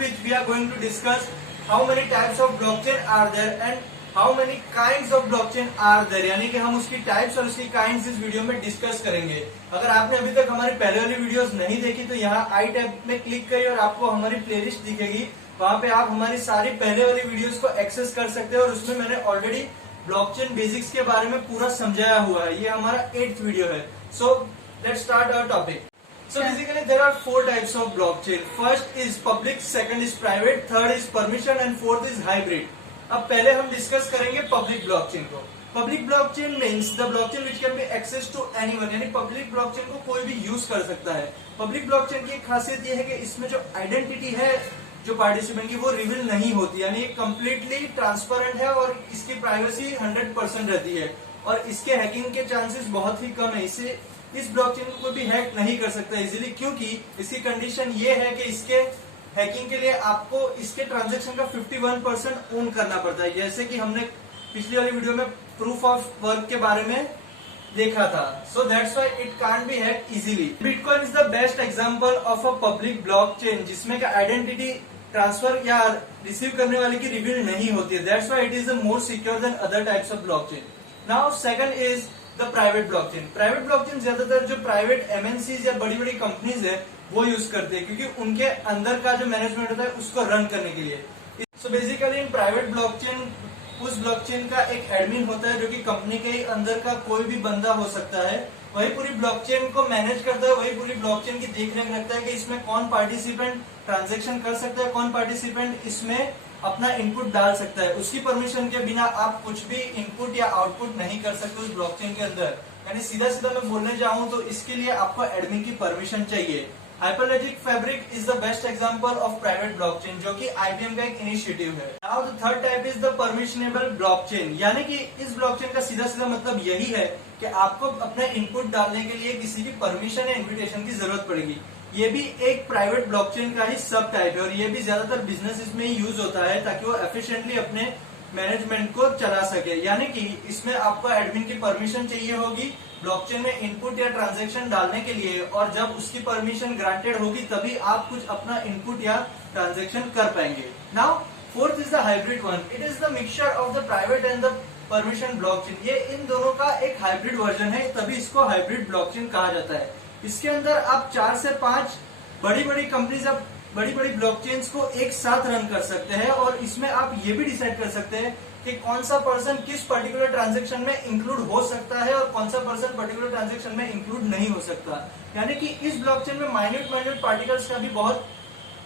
which we are going to discuss how many types of blockchain are there and how many kinds of blockchain are there, यानी कि हम उसकी types और उसकी kinds इस video में डिस्कस करेंगे। अगर आपने अभी तक हमारी पहले वाली वीडियोस नहीं देखी तो यहाँ आई टैब में क्लिक करिए और आपको हमारी प्लेलिस्ट दिखेगी, वहां पे आप हमारी सारी पहले वाली वीडियोस को एक्सेस कर सकते हैं और उसमें मैंने ऑलरेडी ब्लॉकचेन बेसिक्स के बारे में पूरा समझाया हुआ है। ये हमारा 8th वीडियो है। So let's start our topic. So basically there are 4 types of blockchain. First is public, second is private, third is permission and fourth is hybrid. अब पहले हम डिस्कस करेंगे पब्लिक ब्लॉकचेन को। Public blockchain means the blockchain which can be access to anyone, यानी public blockchain को कोई भी use कर सकता है। पब्लिक ब्लॉकचेन की एक खासियत यह है कि इसमें जो आइडेंटिटी है जो पार्टिसिपेंट की वो रिवील नहीं होती, यानी कम्प्लीटली ट्रांसपेरेंट है और इसकी प्राइवेसी 100% रहती है और इसके हैकिंग के चांसेस बहुत ही कम है। इसे इस ब्लॉकचेन को कोई भी हैक नहीं कर सकता इजीली, क्योंकि इसकी कंडीशन ये है कि इसके हैकिंग के लिए आपको इसके ट्रांजैक्शन का 51% ओन करना पड़ता है, जैसे कि हमने पिछली वाली वीडियो में प्रूफ ऑफ वर्क के बारे में देखा था। So that's why it can't be hacked easily. Bitcoin is the best example of a public blockchain जिसमें का आइडेंटिटी ट्रांसफर या रिसीव करने वाले की रिवील नहीं होती है। That's why it is more secure then other types of blockchain. Now second is the private blockchain. Private blockchain ज्यादातर जो प्राइवेट एमएनसीज या बड़ी बड़ी कंपनीज है वो यूज करते हैं, क्योंकि उनके अंदर का जो मैनेजमेंट होता है उसको रन करने के लिए। So basically in private blockchain उस ब्लॉकचेन का एक एडमिन होता है जो कि कंपनी के अंदर का कोई भी बंदा हो सकता है, वही पूरी ब्लॉकचेन को मैनेज करता है, वही पूरी ब्लॉकचेन की देखरेख रखता है कि इसमें कौन पार्टिसिपेंट ट्रांजेक्शन कर सकता है, कौन पार्टिसिपेंट इसमें अपना इनपुट डाल सकता है। उसकी परमिशन के बिना आप कुछ भी इनपुट या आउटपुट नहीं कर सकते उस ब्लॉकचेन के अंदर। यानी सीधा सीधा मैं बोलने जाऊं तो इसके लिए आपको एडमिन की परमिशन चाहिए। Hyperledger fabric is the best example of private blockchain जो कि आईबीएम का एक इनिशिएटिव है। Now the third type is the permissionable blockchain, यानी कि इस ब्लॉकचेन का सीधा सीधा मतलब यही है कि आपको अपना इनपुट डालने के लिए किसी की परमिशन या इन्विटेशन की जरूरत पड़ेगी। ये भी एक प्राइवेट ब्लॉकचेन का ही सब टाइप है और ये भी ज्यादातर बिजनेस में ही यूज होता है ताकि वो एफिशिएंटली अपने मैनेजमेंट को चला सके। यानी कि इसमें आपको एडमिन की परमिशन चाहिए होगी ब्लॉकचेन में इनपुट या ट्रांजैक्शन डालने के लिए, और जब उसकी परमिशन ग्रांटेड होगी तभी आप कुछ अपना इनपुट या ट्रांजैक्शन कर पाएंगे। Now fourth is the hybrid one. It is the mixture of the private and the permission blockchain. ये इन दोनों का एक हाइब्रिड वर्जन है, तभी इसको हाइब्रिड ब्लॉकचेन कहा जाता है। इसके अंदर आप 4 से 5 बड़ी बड़ी कंपनीज आप बड़ी बड़ी ब्लॉकचेन्स को एक साथ रन कर सकते हैं और इसमें आप ये भी डिसाइड कर सकते हैं कि कौन सा पर्सन किस पर्टिकुलर ट्रांजैक्शन में इंक्लूड हो सकता है और कौन सा पर्सन पर्टिकुलर ट्रांजैक्शन में इंक्लूड नहीं हो सकता। यानी कि इस ब्लॉकचेन में माइन्यूट पार्टिकल्स का भी बहुत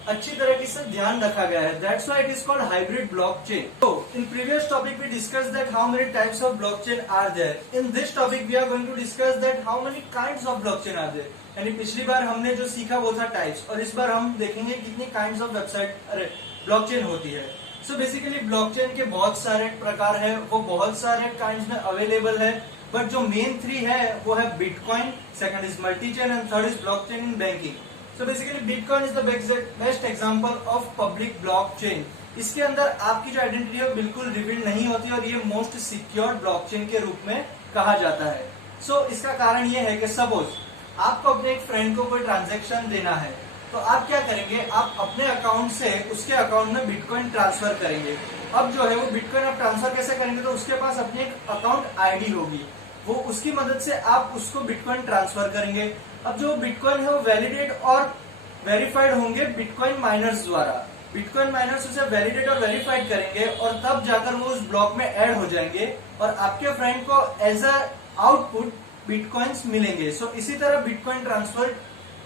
अच्छी तरीके से ध्यान रखा गया है। That's why it is called hybrid blockchain. So, in previous topic we discussed that how many types of blockchain are there. In this topic we are going to discuss that how many kinds of blockchain are there. यानी पिछली बार हमने जो सीखा वो था types, और इस बार हम देखेंगे कितनी काइंड्स ऑफ ब्लॉकचेन होती है। सो बेसिकली ब्लॉकचेन के बहुत सारे प्रकार है, वो बहुत सारे काइंड्स में अवेलेबल है, बट जो मेन 3 है वो है Bitcoin, second is multichain and third is blockchain in banking. So basically Bitcoin is the best example of public blockchain. इसके अंदर आपकी जो आइडेंटिटी है बिल्कुल रिवील नहीं होती और ये मोस्ट सिक्योर ब्लॉकचेन के रूप में कहा जाता है। इसका कारण ये है कि सपोज आपको अपने एक फ्रेंड को कोई ट्रांजैक्शन देना है, तो आप क्या करेंगे, आप अपने अकाउंट से उसके अकाउंट में बिटकॉइन ट्रांसफर करेंगे। अब जो है वो बिटकॉइन आप ट्रांसफर कैसे करेंगे, तो उसके पास अपनी एक अकाउंट आईडी होगी, वो उसकी मदद से आप उसको बिटकॉइन ट्रांसफर करेंगे। अब जो बिटकॉइन है वो वैलिडेट और वेरीफाइड होंगे बिटकॉइन माइनर्स द्वारा। बिटकॉइन माइनर्स उसे वैलिडेट और वेरीफाइड करेंगे और तब जाकर वो उस ब्लॉक में ऐड हो जाएंगे और आपके फ्रेंड को एज अ आउटपुट बिटकॉइंस मिलेंगे। इसी तरह बिटकॉइन ट्रांसफर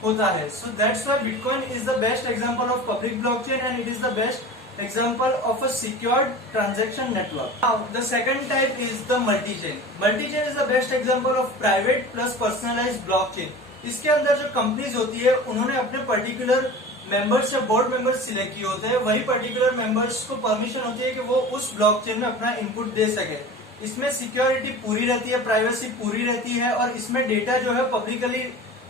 होता है। So that's why bitcoin is the best example of public blockchain and it is the best example of a secured transaction network. Now the second type is the multi-chain. Multi-chain is the best example of private plus personalized blockchain. इसके अंदर जो companies होती है उन्होंने अपने particular members या board members select किए होते हैं, वही पर्टिकुलर मेंबर्स को परमिशन होती है कि वो उस ब्लॉकचेन में अपना इनपुट दे सके। इसमें सिक्योरिटी पूरी रहती है, प्राइवेसी पूरी रहती है और इसमें डेटा जो है पब्लिकली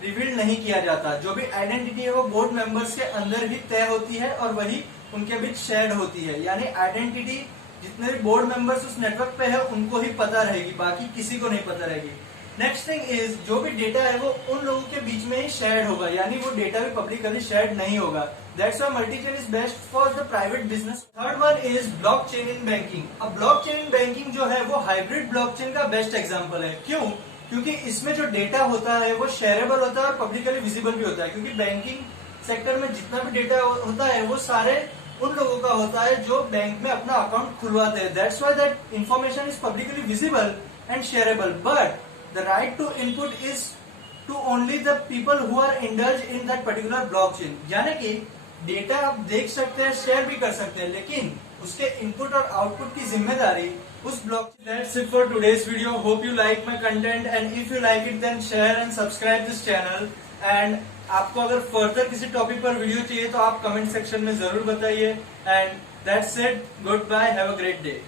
रिवील नहीं किया जाता। जो भी आइडेंटिटी है वो बोर्ड मेंबर्स के अंदर ही तय होती है और वही उनके बीच शेयर होती है। यानी आइडेंटिटी जितने भी बोर्ड मेंबर्स उस नेटवर्क पे है उनको ही पता रहेगी, बाकी किसी को नहीं पता रहेगी। नेक्स्ट थिंग इज जो भी डेटा है वो उन लोगों के बीच में ही शेयर्ड होगा, यानी वो डेटा भी पब्लिकली शेयर्ड नहीं होगा। That's why multi-chain is best for the private business. Third one is blockchain in banking. अब blockchain in banking जो है वो hybrid blockchain का best example है. क्यों? क्योंकि इसमें जो डेटा होता है वो शेयरेबल होता है और पब्लिकली विजिबल भी होता है. क्योंकि बैंकिंग सेक्टर में जितना भी डेटा होता है वो सारे उन लोगों का होता है जो बैंक में अपना अकाउंट खुलवाते हैं. That's why that information is publicly visible and shareable. But the right to input is to only the people who are indulged in that particular blockchain. यानी कि डेटा आप देख सकते हैं, शेयर भी कर सकते हैं, लेकिन उसके इनपुट और आउटपुट की जिम्मेदारी उस blockchain. That's it for today's video. Hope you like my content and if you like it then share and subscribe this channel. And आपको अगर फर्दर किसी टॉपिक पर वीडियो चाहिए तो आप कमेंट सेक्शन में जरूर बताइए. And that's it. Goodbye. Have a great day.